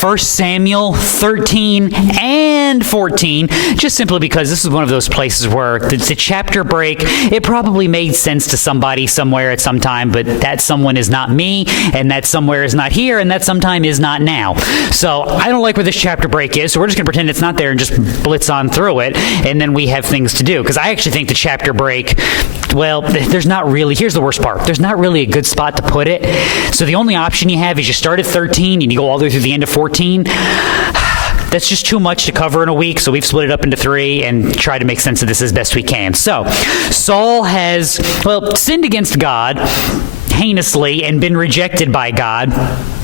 1 Samuel 13 and 14, just simply because this is one of those places where the chapter break, it probably made sense to somebody somewhere at some time, but that someone is not me, and that somewhere is not here, and that sometime is not now. So I don't like where this chapter break is, so we're just going to pretend it's not there and just blitz on through it, and then we have things to do. Because I actually think the chapter break, well, there's not really, here's the worst part, there's not really a good spot to put it. So the only option you have is you start at 13 and you go all the way through the end of 14. That's just too much to cover in a week, so we've split it up into 3 and tried to make sense of this as best we can. So, Saul has, well, sinned against God heinously and been rejected by God.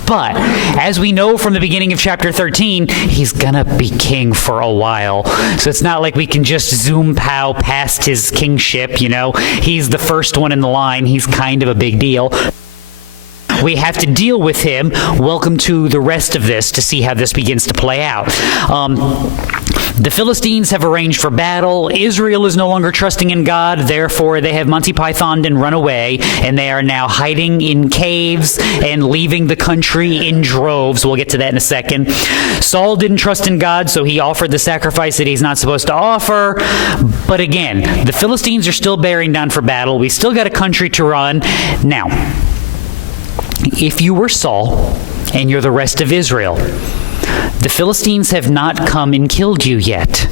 But, as we know from the beginning of chapter 13, he's gonna be king for a while. So it's not like we can just zoom pow past his kingship, you know. He's the first one in the line. He's kind of a big deal. We have to deal with him. Welcome to the rest of this to see how this begins to play out. The Philistines have arranged for battle. Israel is no longer trusting in God. Therefore, they have Monty Pythoned and run away, and they are now hiding in caves and leaving the country in droves. We'll get to that in a second. Saul didn't trust in God, so he offered the sacrifice that he's not supposed to offer. But again, the Philistines are still bearing down for battle. We still got a country to run. Now, if you were Saul and you're the rest of Israel, the Philistines have not come and killed you yet.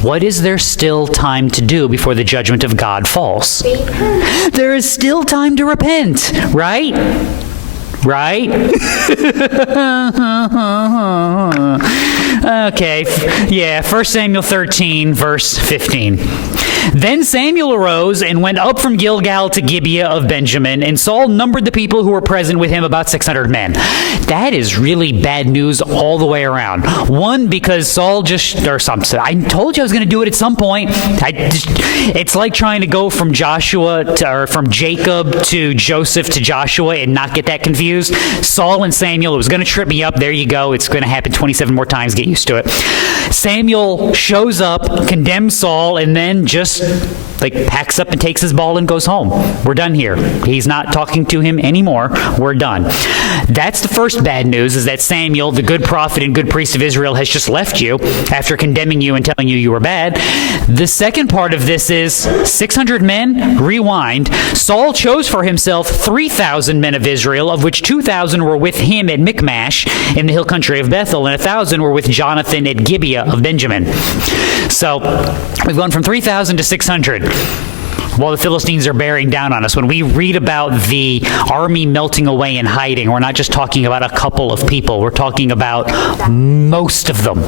What is there still time to do before the judgment of God falls? There is still time to repent, right? Right? Okay, yeah, 1 Samuel 13, verse 15. Then Samuel arose and went up from Gilgal to Gibeah of Benjamin, and Saul numbered the people who were present with him, about 600 men. That is really bad news all the way around. One, because Saul I told you I was going to do it at some point. It's like trying to go from from Jacob to Joseph to Joshua and not get that confused. Saul and Samuel, it was going to trip me up. There you go. It's going to happen 27 more times. Get used to it. Samuel shows up, condemns Saul, and then just packs up and takes his ball and goes home. We're done here. He's not talking to him anymore. We're done. That's the first bad news, is that Samuel, the good prophet and good priest of Israel, has just left you after condemning you and telling you were bad. The second part of this is 600 men, rewind. Saul chose for himself 3,000 men of Israel, of which 2,000 were with him at Michmash in the hill country of Bethel, and 1,000 were with Jonathan at Gibeah of Benjamin. So we've gone from 3,000 to 600. While the Philistines are bearing down on us. When we read about the army melting away and hiding, we're not just talking about a couple of people. We're talking about most of them.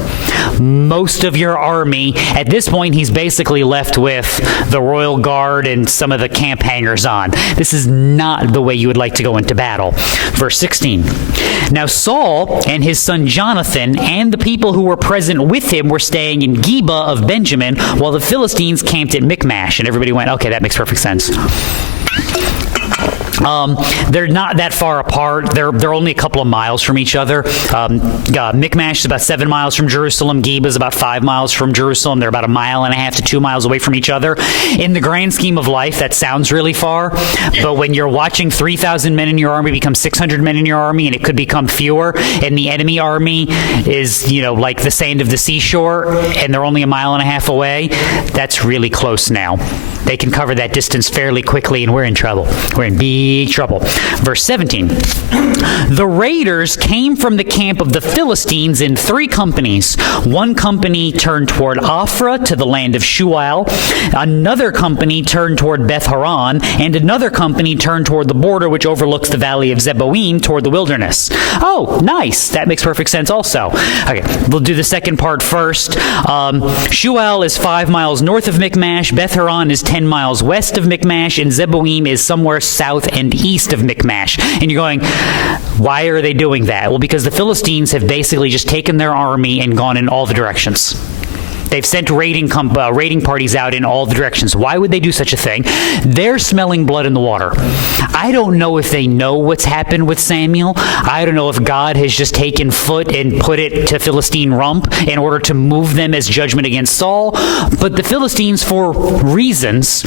Most of your army. At this point, he's basically left with the royal guard and some of the camp hangers on. This is not the way you would like to go into battle. Verse 16. Now Saul and his son Jonathan and the people who were present with him were staying in Gibeah of Benjamin, while the Philistines camped at Michmash. And everybody went, okay, that makes perfect sense. They're not that far apart. They're only a couple of miles from each other. Michmash is about 7 miles from Jerusalem. Gibeah is about 5 miles from Jerusalem. They're about 1.5 miles to 2 miles away from each other. In the grand scheme of life, that sounds really far. But when you're watching 3,000 men in your army become 600 men in your army, and it could become fewer, and the enemy army is, like the sand of the seashore, and they're only 1.5 miles away, that's really close now. They can cover that distance fairly quickly, and we're in trouble. We're in big trouble. Verse 17. The raiders came from the camp of the Philistines in 3 companies. One company turned toward Ophrah to the land of Shual. Another company turned toward Beth Horon, and another company turned toward the border which overlooks the valley of Zeboim toward the wilderness. Oh, nice. That makes perfect sense also. Okay, we'll do the second part first. Shual is 5 miles north of Michmash. Beth Horon is 10 miles west of Michmash, and Zeboim is somewhere south and east of Michmash. And you're going, why are they doing that? Well, because the Philistines have basically just taken their army and gone in all the directions. They've sent raiding parties out in all the directions. Why would they do such a thing? They're smelling blood in the water. I don't know if they know what's happened with Samuel. I don't know if God has just taken foot and put it to Philistine rump in order to move them as judgment against Saul. But the Philistines, for reasons,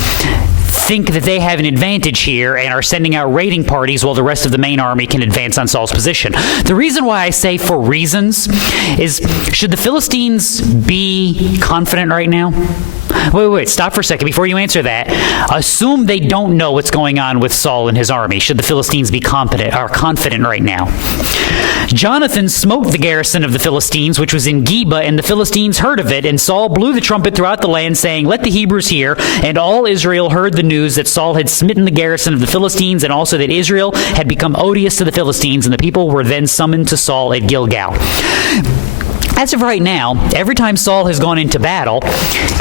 think that they have an advantage here and are sending out raiding parties while the rest of the main army can advance on Saul's position. The reason why I say for reasons is, should the Philistines be confident right now? Wait, stop for a second. Before you answer that, assume they don't know what's going on with Saul and his army. Should the Philistines be confident right now? Jonathan smote the garrison of the Philistines, which was in Geba, and the Philistines heard of it, and Saul blew the trumpet throughout the land, saying, "Let the Hebrews hear." And all Israel heard the news that Saul had smitten the garrison of the Philistines, and also that Israel had become odious to the Philistines, and the people were then summoned to Saul at Gilgal. As of right now, every time Saul has gone into battle,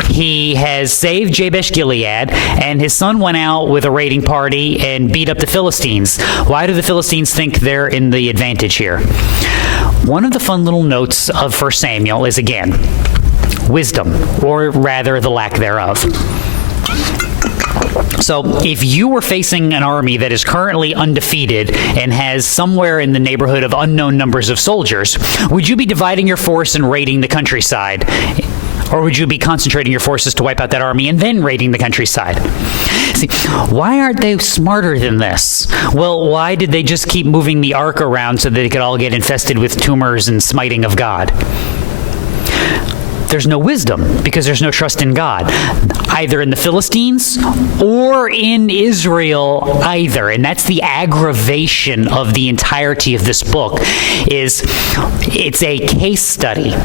he has saved Jabesh Gilead, and his son went out with a raiding party and beat up the Philistines. Why do the Philistines think they're in the advantage here? One of the fun little notes of 1 Samuel is, again, wisdom, or rather the lack thereof. So if you were facing an army that is currently undefeated and has somewhere in the neighborhood of unknown numbers of soldiers, would you be dividing your force and raiding the countryside? Or would you be concentrating your forces to wipe out that army and then raiding the countryside? See, why aren't they smarter than this? Well, why did they just keep moving the ark around so that they could all get infested with tumors and smiting of God? There's no wisdom because there's no trust in God, either in the Philistines or in Israel either. And that's the aggravation of the entirety of this book, is it's a case study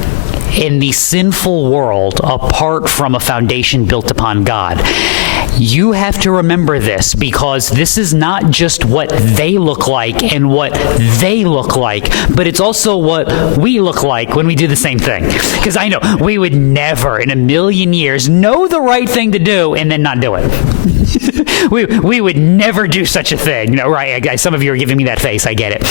in the sinful world apart from a foundation built upon God. You have to remember this, because this is not just what they look like and what they look like, but it's also what we look like when we do the same thing. Because I know we would never in a million years know the right thing to do and then not do it. we would never do such a thing. You know, right? Some of you are giving me that face. I get it.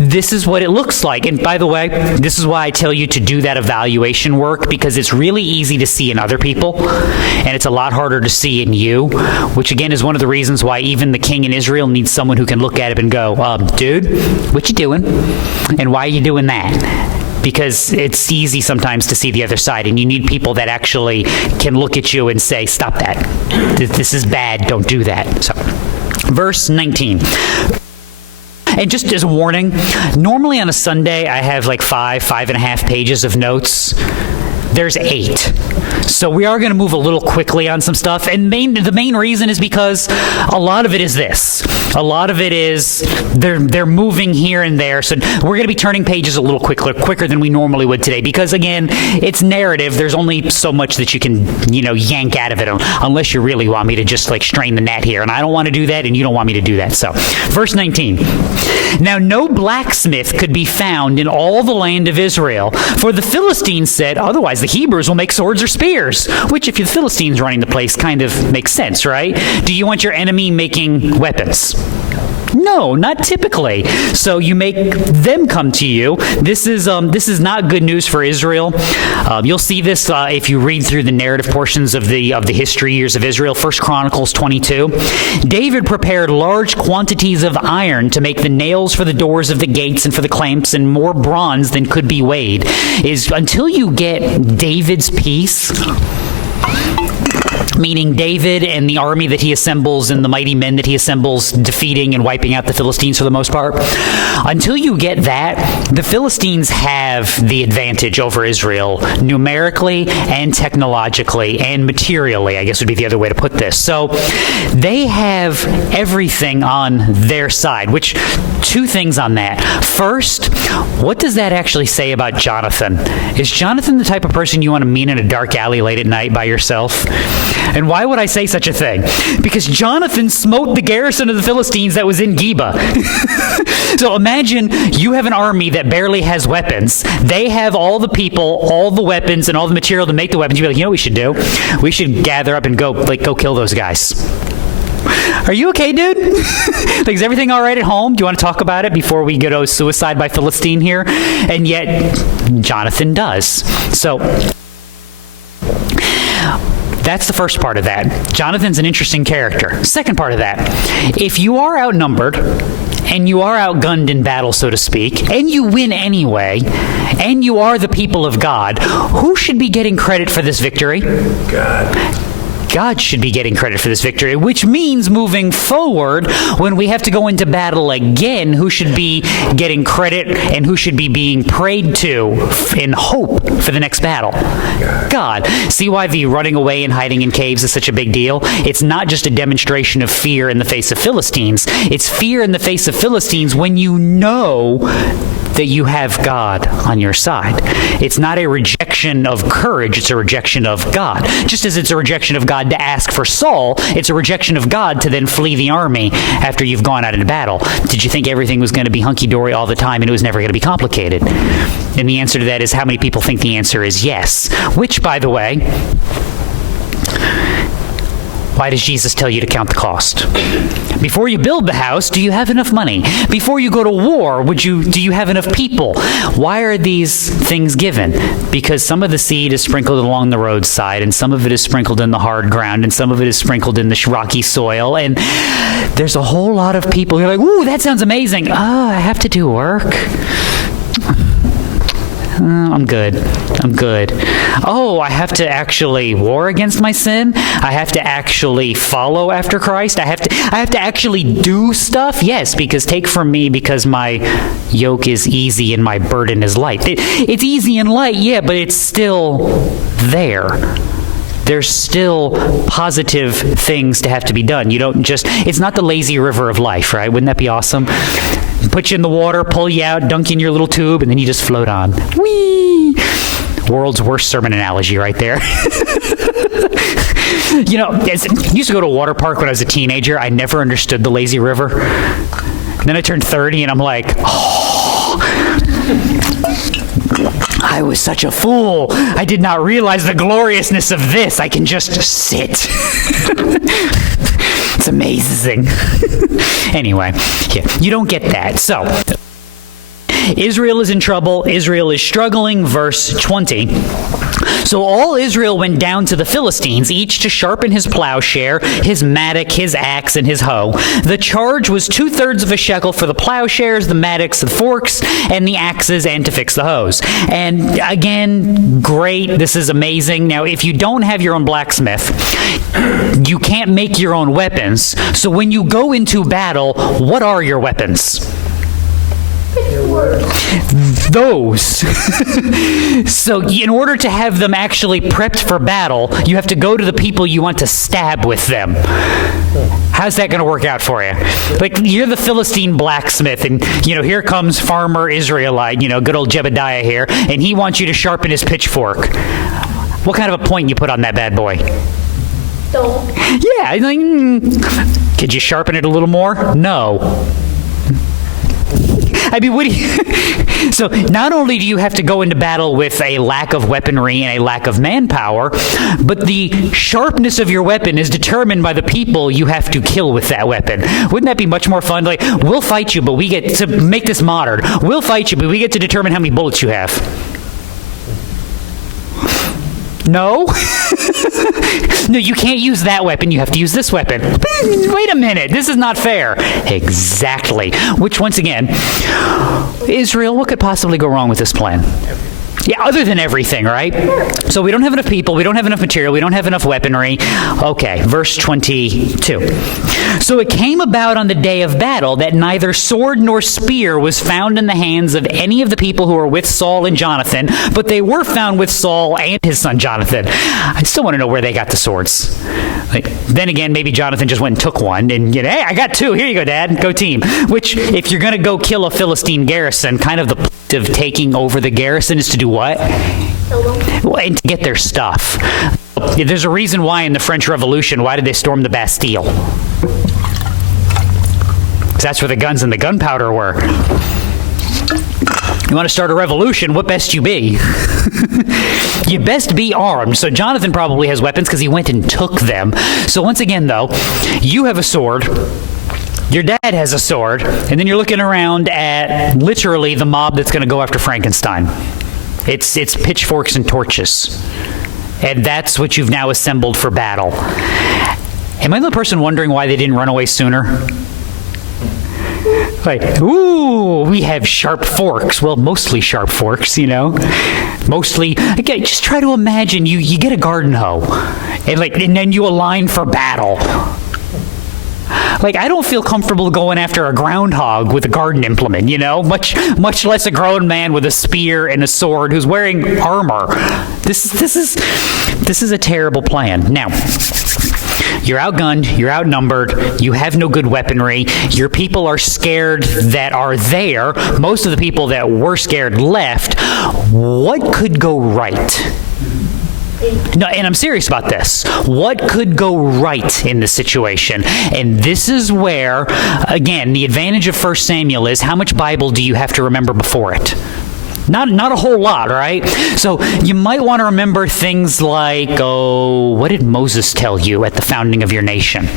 This is what it looks like. And by the way, this is why I tell you to do that evaluation work, because it's really easy to see in other people, and it's a lot harder to see in you, which again is one of the reasons why even the king in Israel needs someone who can look at it and go, dude, what you doing? And why are you doing that? Because it's easy sometimes to see the other side, and you need people that actually can look at you and say, stop that. This is bad. Don't do that. So, verse 19. And just as a warning, normally on a Sunday I have like 5.5 pages of notes. There's 8. So we are going to move a little quickly on some stuff. And the main reason is because a lot of it is this. A lot of it is they're moving here and there. So we're going to be turning pages a little quicker than we normally would today. Because again, it's narrative. There's only so much that you can, yank out of it unless you really want me to just like strain the net here. And I don't want to do that, and you don't want me to do that. So verse 19. Now no blacksmith could be found in all the land of Israel, for the Philistines said, otherwise the Hebrews will make swords or spears, which if the Philistines running the place kind of makes sense, right? Do you want your enemy making weapons? No, not typically. So you make them come to you. This is not good news for Israel. You'll see this if you read through the narrative portions of the history years of Israel. 1 Chronicles 22. David prepared large quantities of iron to make the nails for the doors of the gates and for the clamps, and more bronze than could be weighed. Is until you get David's peace, meaning David and the army that he assembles and the mighty men that he assembles, defeating and wiping out the Philistines for the most part. Until you get that, the Philistines have the advantage over Israel numerically and technologically and materially, I guess would be the other way to put this. So they have everything on their side, which two things on that. First, what does that actually say about Jonathan? Is Jonathan the type of person you want to meet in a dark alley late at night by yourself? And why would I say such a thing? Because Jonathan smote the garrison of the Philistines that was in Geba. So imagine you have an army that barely has weapons. They have all the people, all the weapons, and all the material to make the weapons. You'd be like, you know what we should do? We should gather up and go kill those guys. Are you okay, dude? Is everything all right at home? Do you want to talk about it before we go to suicide by Philistine here? And yet, Jonathan does. So that's the first part of that. Jonathan's an interesting character. Second part of that, if you are outnumbered and you are outgunned in battle, so to speak, and you win anyway, and you are the people of God, who should be getting credit for this victory? God. God should be getting credit for this victory, which means moving forward, when we have to go into battle again, who should be getting credit and who should be being prayed to in hope for the next battle? God. See why the running away and hiding in caves is such a big deal? It's not just a demonstration of fear in the face of Philistines. It's fear in the face of Philistines when you know that you have God on your side. It's not a rejection of courage, it's a rejection of God. Just as it's a rejection of God to ask for Saul, it's a rejection of God to then flee the army after you've gone out into battle. Did you think everything was going to be hunky-dory all the time and it was never going to be complicated? And the answer to that is, how many people think the answer is yes? Which, by the way, why does Jesus tell you to count the cost? Before you build the house, do you have enough money? Before you go to war, do you have enough people? Why are these things given? Because some of the seed is sprinkled along the roadside, and some of it is sprinkled in the hard ground, and some of it is sprinkled in the rocky soil, and there's a whole lot of people who are like, ooh, that sounds amazing. Oh, I have to do work. I'm good. Oh, I have to actually war against my sin? I have to actually follow after Christ? I have to actually do stuff? Yes, because take from me, because my yoke is easy and my burden is light. It's easy and light, yeah, but it's still there. There's still positive things to have to be done. You don't just, it's not the lazy river of life, right? Wouldn't that be awesome? Put you in the water, pull you out, dunk you in your little tube, and then you just float on. Whee! World's worst sermon analogy right there. You know, I used to go to a water park when I was a teenager. I never understood the lazy river. And then I turned 30 and I'm like, oh, I was such a fool. I did not realize the gloriousness of this. I can just sit. It's amazing. Anyway, yeah, you don't get that. So, Israel is in trouble. Israel is struggling. Verse 20. So all Israel went down to the Philistines, each to sharpen his plowshare, his mattock, his axe, and his hoe. The charge was 2/3 of a shekel for the plowshares, the mattocks, the forks, and the axes, and to fix the hoes. And again, great. This is amazing. Now, if you don't have your own blacksmith, you can't make your own weapons. So when you go into battle, what are your weapons? Those. So in order to have them actually prepped for battle, you have to go to the people you want to stab with them. How's that going to work out for you? Like, you're the Philistine blacksmith, and, here comes farmer Israelite, good old Jebediah here, and he wants you to sharpen his pitchfork. What kind of a point you put on that bad boy? Don't. Yeah. Could you sharpen it a little more? No. I mean, what do you... So not only do you have to go into battle with a lack of weaponry and a lack of manpower, but the sharpness of your weapon is determined by the people you have to kill with that weapon. Wouldn't that be much more fun? Like, we'll fight you, but we get to make this modern. We'll fight you, but we get to determine how many bullets you have. No? No, you can't use that weapon. You have to use this weapon. Wait a minute. This is not fair. Exactly. Which, once again, Israel, what could possibly go wrong with this plan? Yeah, other than everything, right? So we don't have enough people, we don't have enough material, we don't have enough weaponry. Okay, verse 22. So it came about on the day of battle that neither sword nor spear was found in the hands of any of the people who were with Saul and Jonathan, but they were found with Saul and his son Jonathan. I still want to know where they got the swords. Then again, maybe Jonathan just went and took one, and hey, I got two. Here you go, Dad. Go team. Which, if you're going to go kill a Philistine garrison, kind of the point of taking over the garrison is to do what? Well, and to get their stuff. There's a reason why in the French Revolution, why did they storm the Bastille? Because that's where the guns and the gunpowder were. You want to start a revolution, what best you be? You best be armed. So Jonathan probably has weapons because he went and took them. So once again, though, you have a sword. Your dad has a sword. And then you're looking around at literally the mob that's going to go after Frankenstein. It's pitchforks and torches. And that's what you've now assembled for battle. Am I the person wondering why they didn't run away sooner? Like, ooh, we have sharp forks. Well, mostly sharp forks, Mostly, again, just try to imagine you get a garden hoe, and then you align for battle. I don't feel comfortable going after a groundhog with a garden implement, much less a grown man with a spear and a sword who's wearing armor. This is a terrible plan. Now, you're outgunned, you're outnumbered, you have no good weaponry, your people are scared that are there, most of the people that were scared left. What could go right? No, and I'm serious about this. What could go right in this situation? And this is where, again, the advantage of 1 Samuel is how much Bible do you have to remember before it? Not a whole lot, right? So you might want to remember things like, what did Moses tell you at the founding of your nation?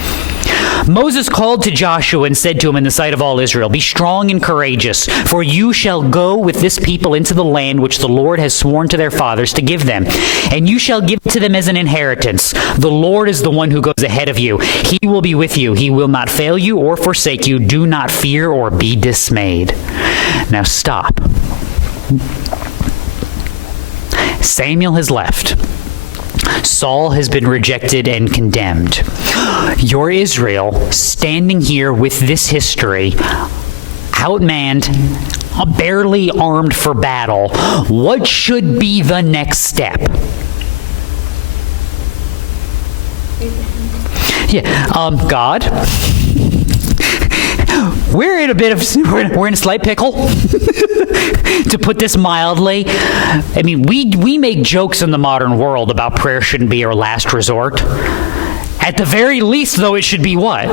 Moses called to Joshua and said to him in the sight of all Israel, "Be strong and courageous, for you shall go with this people into the land which the Lord has sworn to their fathers to give them. And you shall give it to them as an inheritance. The Lord is the one who goes ahead of you. He will be with you. He will not fail you or forsake you. Do not fear or be dismayed." Now stop. Samuel has left. Saul has been rejected and condemned. You're Israel, standing here with this history, outmanned, barely armed for battle. What should be the next step? God, we're in a slight pickle, to put this mildly. I mean, we make jokes in the modern world about prayer shouldn't be our last resort. At the very least, though, it should be what?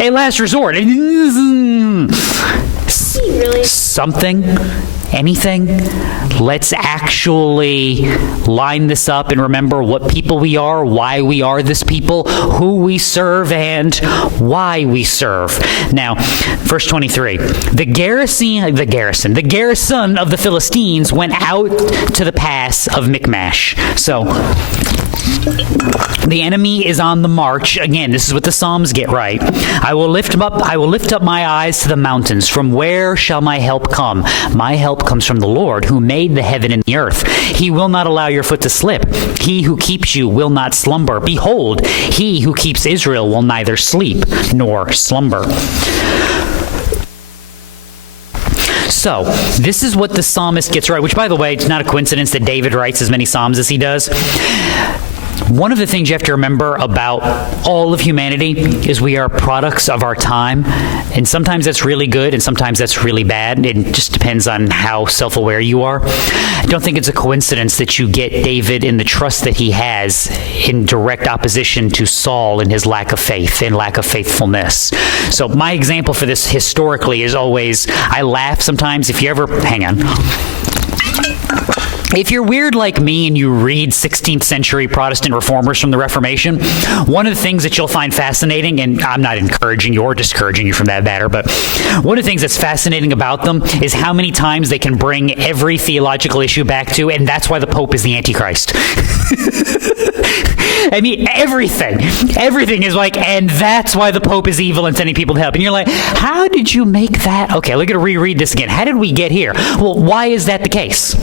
A last resort. Something, anything. Let's actually line this up and remember what people we are, why we are this people, who we serve, and why we serve. Now, verse 23. The garrison of the Philistines went out to the pass of Michmash. So, the enemy is on the march. Again, this is what the Psalms get right. I will lift up my eyes to the mountains. From where shall my help come? My help comes from the Lord, who made the heaven and the earth. He will not allow your foot to slip. He who keeps you will not slumber. Behold, he who keeps Israel will neither sleep nor slumber. So, this is what the psalmist gets right, which, by the way, it's not a coincidence that David writes as many psalms as he does. One of the things you have to remember about all of humanity is we are products of our time, and sometimes that's really good, and sometimes that's really bad. It just depends on how self-aware you are. I don't think it's a coincidence that you get David in the trust that he has in direct opposition to Saul in his lack of faith and lack of faithfulness. So my example for this historically is always, I laugh sometimes if you're weird like me and you read 16th century Protestant reformers from the Reformation, one of the things that you'll find fascinating, and I'm not encouraging you or discouraging you from that matter, but one of the things that's fascinating about them is how many times they can bring every theological issue back to, and that's why the Pope is the Antichrist. I mean, everything is like, and that's why the Pope is evil and sending people to hell. And you're like, how did you make that? Okay, we're going to reread this again. How did we get here? Well, why is that the case?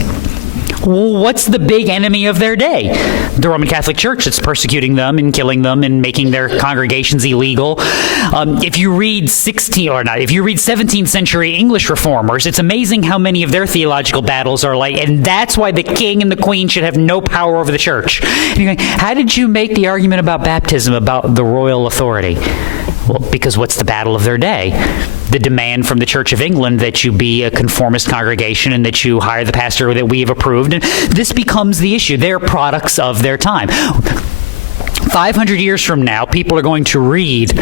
What's the big enemy of their day? The Roman Catholic Church that's persecuting them and killing them and making their congregations illegal. If you read 17th century English reformers, it's amazing how many of their theological battles are like, and that's why the king and the queen should have no power over the church. And you're going, how did you make the argument about baptism about the royal authority? Well, because what's the battle of their day? The demand from the Church of England that you be a conformist congregation and that you hire the pastor that we have approved. And this becomes the issue. They're products of their time. 500 years from now, people are going to read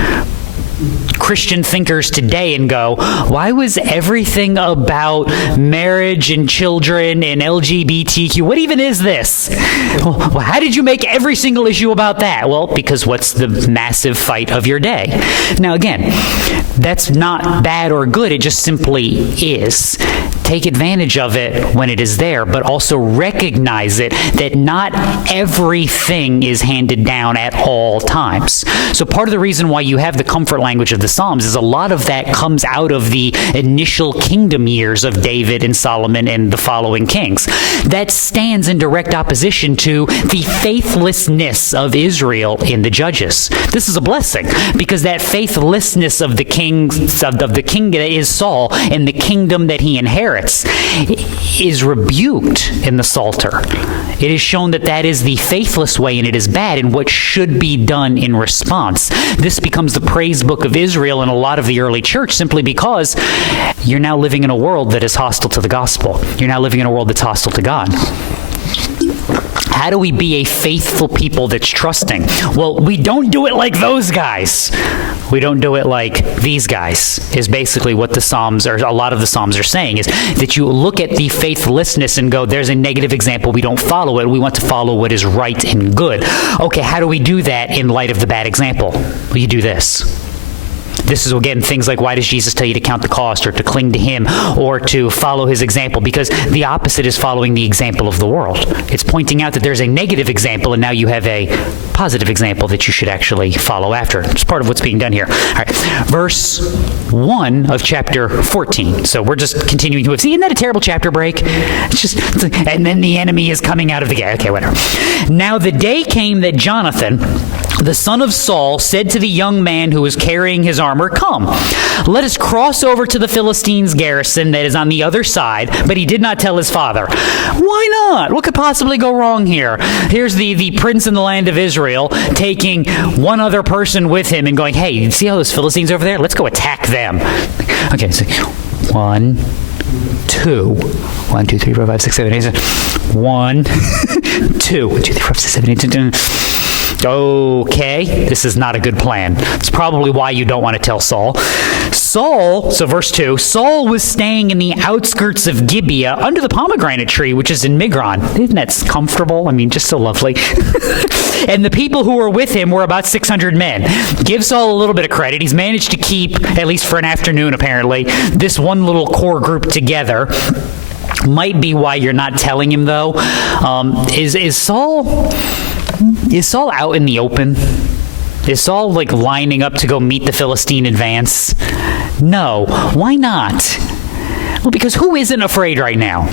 Christian thinkers today and go, why was everything about marriage and children and LGBTQ, what even is this? Well, how did you make every single issue about that? Well, because what's the massive fight of your day? Now, again, that's not bad or good. It just simply is. take advantage of it when it is there, but also recognize it that not everything is handed down at all times. So part of the reason why you have the comfort language of the Psalms is a lot of that comes out of the initial kingdom years of David and Solomon and the following kings. That stands in direct opposition to the faithlessness of Israel in the Judges. This is a blessing because that faithlessness of the king that is Saul and the kingdom that he inherits is rebuked in the Psalter. It is shown that that is the faithless way and it is bad and what should be done in response. This becomes the praise book of Israel in a lot of the early church simply because you're now living in a world that is hostile to the gospel. You're now living in a world that's hostile to God. How do we be a faithful people that's trusting? Well, we don't do it like those guys. We don't do it like these guys, is basically what the Psalms, or a lot of the Psalms are saying, is that you look at the faithlessness and go, there's a negative example, we don't follow it, we want to follow what is right and good. Okay, how do we do that in light of the bad example? Well, you do this. This is, again, things like why does Jesus tell you to count the cost or to cling to him or to follow his example? Because the opposite is following the example of the world. It's pointing out that there's a negative example and now you have a positive example that you should actually follow after. It's part of what's being done here. All right. Verse 1 of chapter 14. So we're just continuing to see, isn't that a terrible chapter break? And then the enemy is coming out of the gate. Okay, whatever. Now the day came that Jonathan, the son of Saul, said to the young man who was carrying his armor, "Come, let us cross over to the Philistines' garrison that is on the other side." But he did not tell his father. Why not? What could possibly go wrong here? Here's the prince in the land of Israel taking one other person with him and going, "Hey, you see all those Philistines over there? Let's go attack them." Okay, so 1, 2. 1, 2, 3, 4, 5, 6, 7, 8. 1, 2. 1, 2, 3, 4, 5, 6, 7, 8. Okay, this is not a good plan. It's probably why you don't want to tell Saul. So verse 2, Saul was staying in the outskirts of Gibeah under the pomegranate tree, which is in Migron. Isn't that comfortable? I mean, just so lovely. And the people who were with him were about 600 men. Give Saul a little bit of credit. He's managed to keep, at least for an afternoon apparently, this one little core group together. Might be why you're not telling him, though. Is Saul out in the open? Is Saul like lining up to go meet the Philistine advance? No. Why not? Well, because who isn't afraid right now?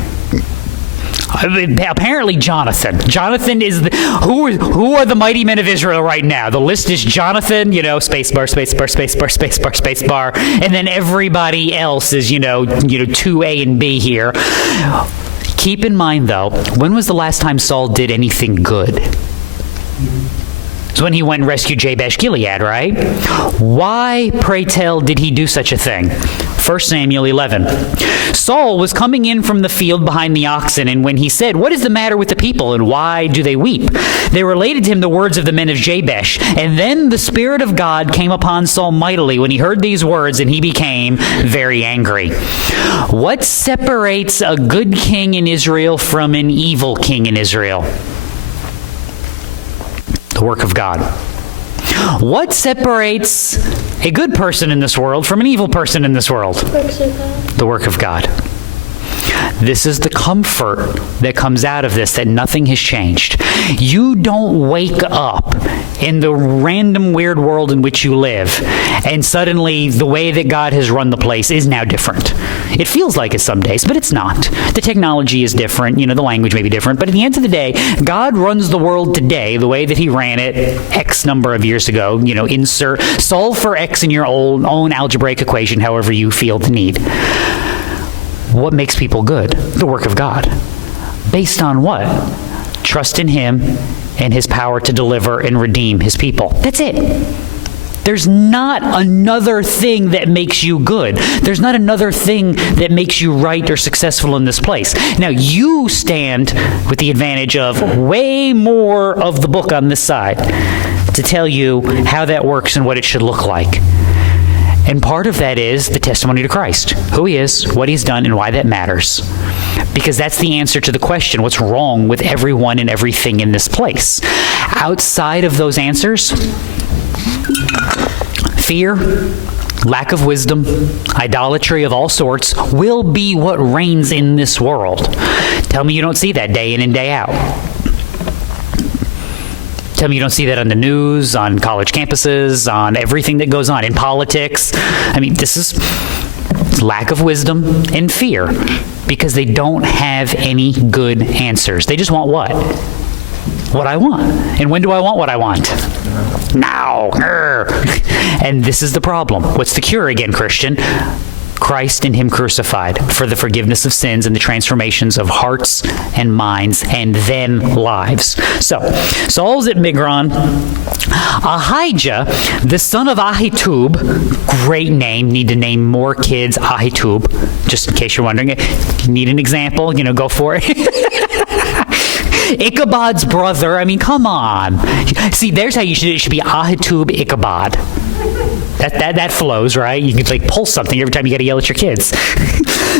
Apparently Jonathan. Jonathan is who are the mighty men of Israel right now? The list is Jonathan, spacebar, spacebar, spacebar, spacebar, spacebar, and then everybody else is, 2A and B here. Keep in mind, though, when was the last time Saul did anything good? It's when he went and rescued Jabesh Gilead, right? Why, pray tell, did he do such a thing? 1 Samuel 11. Saul was coming in from the field behind the oxen, and when he said, "What is the matter with the people, and why do they weep?" they related to him the words of the men of Jabesh. And then the Spirit of God came upon Saul mightily when he heard these words, and he became very angry. What separates a good king in Israel from an evil king in Israel? The work of God. What separates a good person in this world from an evil person in this world? The work of God. This is the comfort that comes out of this, that nothing has changed. You don't wake up in the random weird world in which you live and suddenly the way that God has run the place is now different. It feels like it some days, but it's not. The technology is different, the language may be different, but at the end of the day, God runs the world today the way that he ran it X number of years ago. Solve for X in your own algebraic equation, however you feel the need. What makes people good? The work of God. Based on what? Trust in him and his power to deliver and redeem his people. That's it. There's not another thing that makes you good. There's not another thing that makes you right or successful in this place. Now, you stand with the advantage of way more of the book on this side to tell you how that works and what it should look like. And part of that is the testimony to Christ, who he is, what he's done, and why that matters. Because that's the answer to the question, what's wrong with everyone and everything in this place? Outside of those answers, fear, lack of wisdom, idolatry of all sorts will be what reigns in this world. Tell me you don't see that day in and day out. Tell me you don't see that on the news, on college campuses, on everything that goes on, in politics. I mean, this is lack of wisdom and fear because they don't have any good answers. They just want what? What I want. And when do I want what I want? Now. And this is the problem. What's the cure again, Christian? Christ and Him crucified for the forgiveness of sins and the transformations of hearts and minds and then lives. So, Saul's at Migron. Ahijah, the son of Ahitub, great name. Need to name more kids Ahitub, just in case you're wondering. If you need an example, go for it. Ichabod's brother. I mean, come on. See, there's how you should. It should be Ahitub Ichabod. That flows, right? You could pull something every time you got to yell at your kids.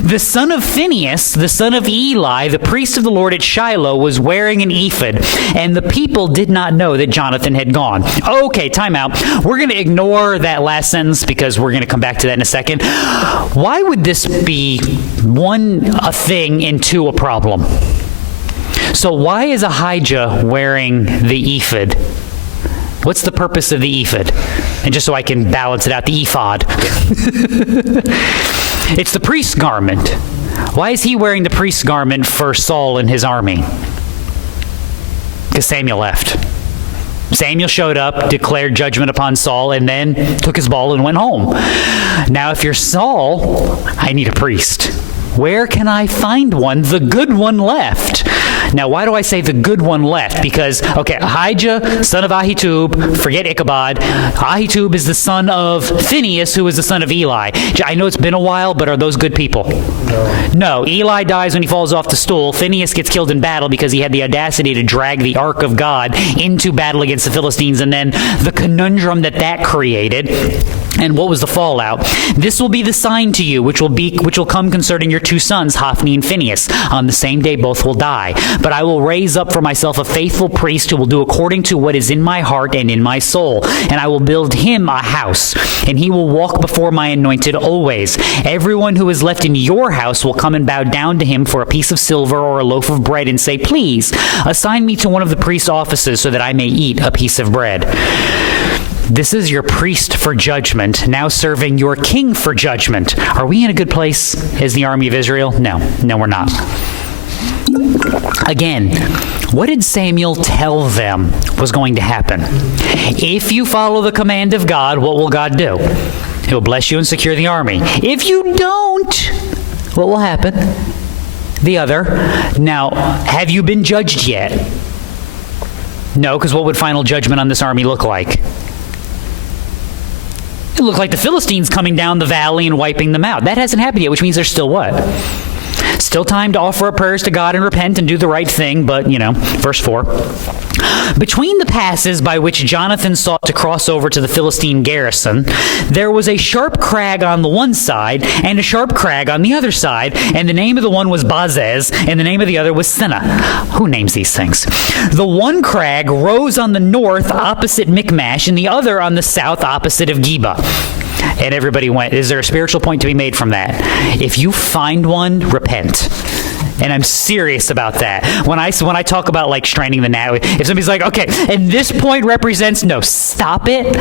The son of Phinehas, the son of Eli, the priest of the Lord at Shiloh, was wearing an ephod, and the people did not know that Jonathan had gone. Okay, time out. We're going to ignore that last sentence because we're going to come back to that in a second. Why would this be a thing and two, a problem? So why is Ahijah wearing the ephod? What's the purpose of the ephod? And just so I can balance it out, the ephod. It's the priest's garment. Why is he wearing the priest's garment for Saul and his army? Because Samuel left. Samuel showed up, declared judgment upon Saul, and then took his ball and went home. Now, if you're Saul, I need a priest. Where can I find one? The good one left. Now, why do I say the good one left? Because, Ahijah, son of Ahitub, forget Ichabod. Ahitub is the son of Phinehas, who is the son of Eli. I know it's been a while, but are those good people? No. Eli dies when he falls off the stool. Phinehas gets killed in battle because he had the audacity to drag the Ark of God into battle against the Philistines, and then the conundrum that created. And what was the fallout? This will be the sign to you, which will come concerning your two sons, Hophni and Phinehas. On the same day, both will die. But I will raise up for myself a faithful priest who will do according to what is in my heart and in my soul. And I will build him a house, and he will walk before my anointed always. Everyone who is left in your house will come and bow down to him for a piece of silver or a loaf of bread and say, please, assign me to one of the priest's offices so that I may eat a piece of bread. This is your priest for judgment, now serving your king for judgment. Are we in a good place as the army of Israel? No, we're not. Again, what did Samuel tell them was going to happen? If you follow the command of God, what will God do? He'll bless you and secure the army. If you don't, what will happen? The other. Now, have you been judged yet? No, because what would final judgment on this army look like? It looked like the Philistines coming down the valley and wiping them out. That hasn't happened yet, which means there's still what? Still time to offer up prayers to God and repent and do the right thing, but, verse 4. Between the passes by which Jonathan sought to cross over to the Philistine garrison, there was a sharp crag on the one side and a sharp crag on the other side, and the name of the one was Bazez, and the name of the other was Seneh. Who names these things? The one crag rose on the north opposite Michmash, and the other on the south opposite of Geba. And everybody went, is there a spiritual point to be made from that? If you find one, repent. And I'm serious about that. When I talk about straining the gnat, if somebody's like, okay, and this point represents, no, stop it.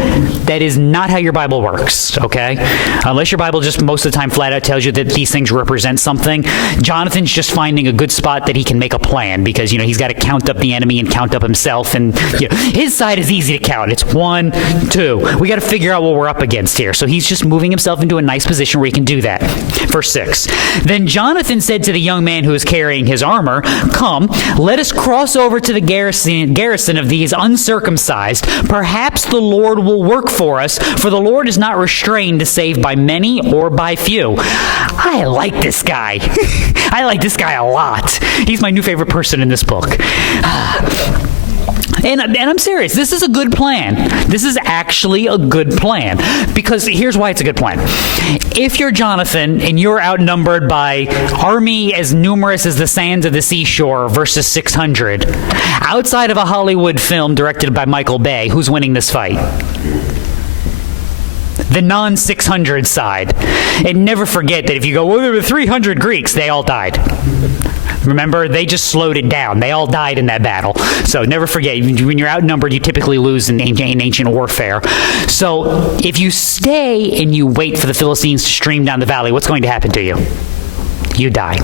That is not how your Bible works, okay? Unless your Bible just most of the time flat out tells you that these things represent something. Jonathan's just finding a good spot that he can make a plan because, he's got to count up the enemy and count up himself. And his side is easy to count. It's 1, 2. We got to figure out what we're up against here. So he's just moving himself into a nice position where he can do that. Verse 6. Then Jonathan said to the young man who was carrying his armor, come, let us cross over to the garrison of these uncircumcised. Perhaps the Lord will work for us, for the Lord is not restrained to save by many or by few. I like this guy. I like this guy a lot. He's my new favorite person in this book. And I'm serious. This is a good plan. This is actually a good plan. Because here's why it's a good plan. If you're Jonathan and you're outnumbered by army as numerous as the sands of the seashore versus 600, outside of a Hollywood film directed by Michael Bay, who's winning this fight? the non-600 side. And never forget that if you go, well, there were 300 Greeks, they all died. Remember, they just slowed it down. They all died in that battle. So never forget, when you're outnumbered, you typically lose in ancient warfare. So if you stay and you wait for the Philistines to stream down the valley, what's going to happen to you? You die.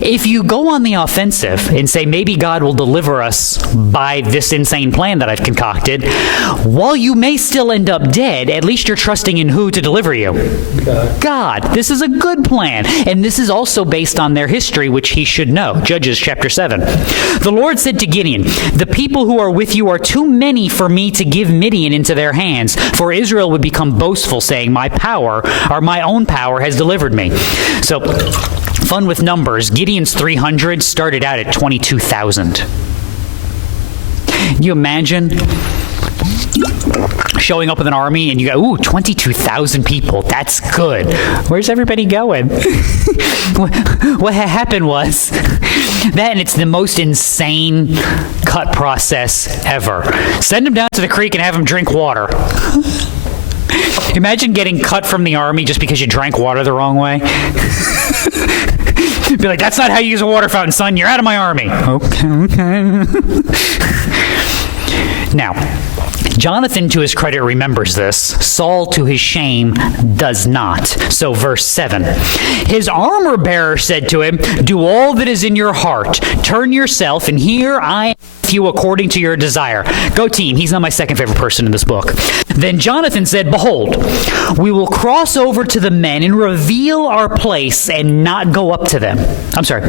If you go on the offensive and say, maybe God will deliver us by this insane plan that I've concocted, while you may still end up dead, at least you're trusting in who to deliver you? God. This is a good plan. And this is also based on their history, which he should know. Judges chapter 7. The Lord said to Gideon, the people who are with you are too many for me to give Midian into their hands, for Israel would become boastful, saying, my own power has delivered me. So, fun with numbers. Gideon's 300 started out at 22,000. Can you imagine showing up with an army and you go, ooh, 22,000 people. That's good. Where's everybody going? What happened was that, and it's the most insane cut process ever. Send them down to the creek and have them drink water. Imagine getting cut from the army just because you drank water the wrong way. Be like, that's not how you use a water fountain, son. You're out of my army. Okay. Now, Jonathan, to his credit, remembers this. Saul, to his shame, does not. So verse 7. His armor bearer said to him, do all that is in your heart. Turn yourself, and here I am with you according to your desire. Go team. He's not my second favorite person in this book. Then Jonathan said, behold, we will cross over to the men and reveal our place and not go up to them. I'm sorry,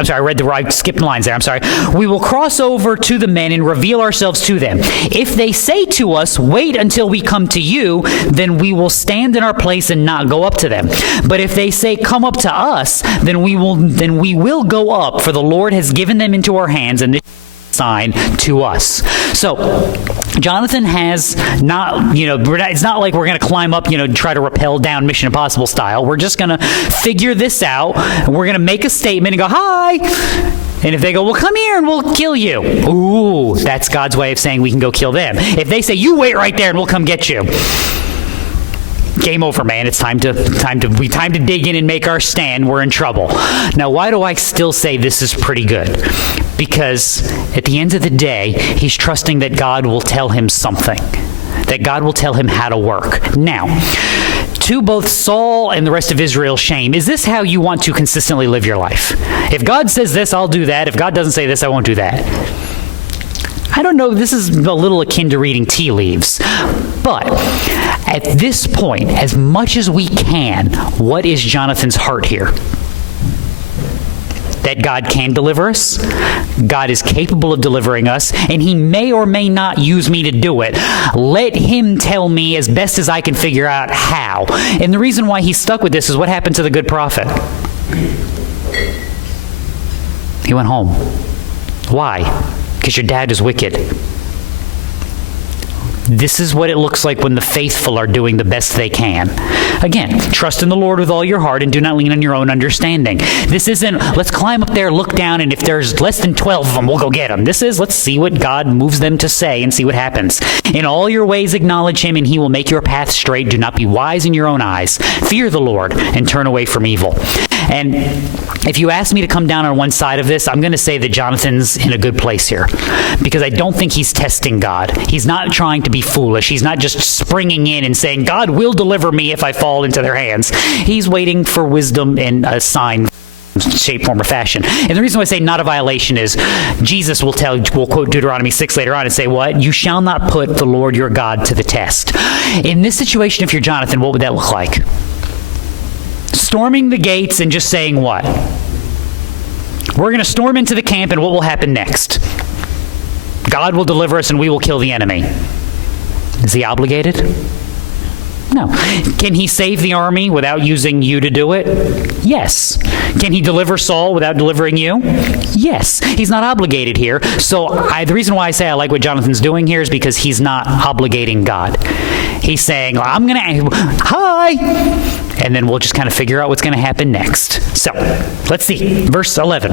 I skipped lines there. I'm sorry. We will cross over to the men and reveal ourselves to them. If they say to us, wait until we come to you, then we will stand in our place and not go up to them. But if they say, come up to us, then we will go up, for the Lord has given them into our hands, and this sign to us. So Jonathan has not, it's not like we're going to climb up, try to rappel down Mission Impossible style. We're just going to figure this out. We're going to make a statement and go, hi. And if they go, well, come here and we'll kill you. Ooh, that's God's way of saying we can go kill them. If they say, you wait right there and we'll come get you. Game over, man. It's time to dig in and make our stand. We're in trouble. Now, why do I still say this is pretty good? Because at the end of the day, he's trusting that God will tell him something, that God will tell him how to work. Now, to both Saul and the rest of Israel's shame, is this how you want to consistently live your life? If God says this, I'll do that. If God doesn't say this, I won't do that. I don't know, this is a little akin to reading tea leaves. But at this point, as much as we can, what is Jonathan's heart here? That God can deliver us, God is capable of delivering us, and he may or may not use me to do it. Let him tell me as best as I can figure out how. And the reason why he's stuck with this is what happened to the good prophet. He went home. Why? Because your dad is wicked. This is what it looks like when the faithful are doing the best they can. Again, trust in the Lord with all your heart and do not lean on your own understanding. This isn't, let's climb up there, look down, and if there's less than 12 of them, we'll go get them. This is, let's see what God moves them to say and see what happens. In all your ways acknowledge him, and he will make your path straight. Do not be wise in your own eyes. Fear the Lord and turn away from evil. And if you ask me to come down on one side of this, I'm going to say that Jonathan's in a good place here, because I don't think he's testing God. He's not trying to be foolish. He's not just springing in and saying, God will deliver me if I fall into their hands. He's waiting for wisdom in a sign, shape, form, or fashion. And the reason why I say not a violation is Jesus will quote Deuteronomy 6 later on and say, what? You shall not put the Lord your God to the test. In this situation, if you're Jonathan, what would that look like? Storming the gates and just saying what? We're going to storm into the camp, and what will happen next? God will deliver us and we will kill the enemy. Is he obligated? No. Can he save the army without using you to do it? Yes. Can he deliver Saul without delivering you? Yes. He's not obligated here. So the reason why I say I like what Jonathan's doing here is because he's not obligating God. He's saying, I'm going to, hi, and then we'll just kind of figure out what's going to happen next. So let's see. Verse 11.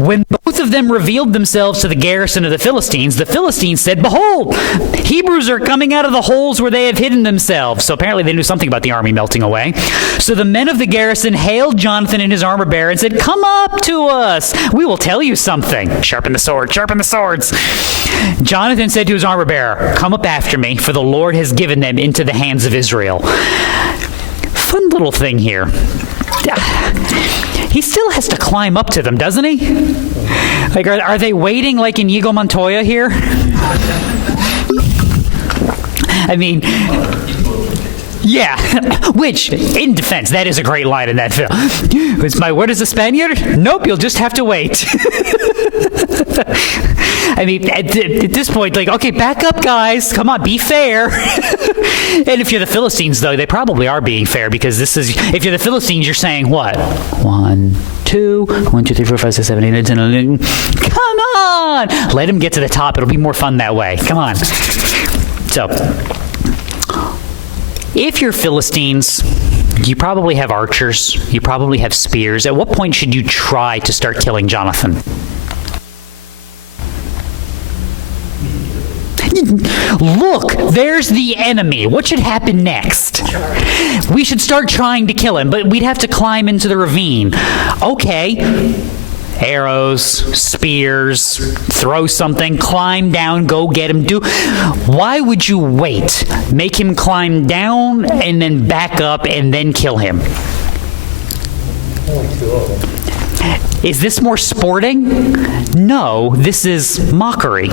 When both of them revealed themselves to the garrison of the Philistines said, "Behold, Hebrews are coming out of the holes where they have hidden themselves." So apparently they knew something about the army melting away. So the men of the garrison hailed Jonathan and his armor bearer and said, "Come up to us. We will tell you something." Sharpen the sword, sharpen the swords. Jonathan said to his armor bearer, "Come up after me, for the Lord has given them into the hands of Israel." Fun little thing here. He still has to climb up to them, doesn't he? Like, are they waiting like in Inigo Montoya here? I mean, yeah. Which, in defense, that is a great line in that film. "Is my word as a Spaniard? Nope, you'll just have to wait." I mean, at this point, like, okay, back up, guys. Come on, be fair. And if you're the Philistines, though, they probably are being fair, because if you're the Philistines, you're saying what? 1, 2, 1, 2, 3, 4, 5, 6, 7, 8, 9, 10, 11. Come on! Let him get to the top. It'll be more fun that way. Come on. So, if you're Philistines, you probably have archers. You probably have spears. At what point should you try to start killing Jonathan? Look, there's the enemy. What should happen next? We should start trying to kill him, but we'd have to climb into the ravine. Okay. Arrows, spears, throw something, climb down, go get him. Why would you wait? Make him climb down and then back up and then kill him? Is this more sporting? No, this is mockery.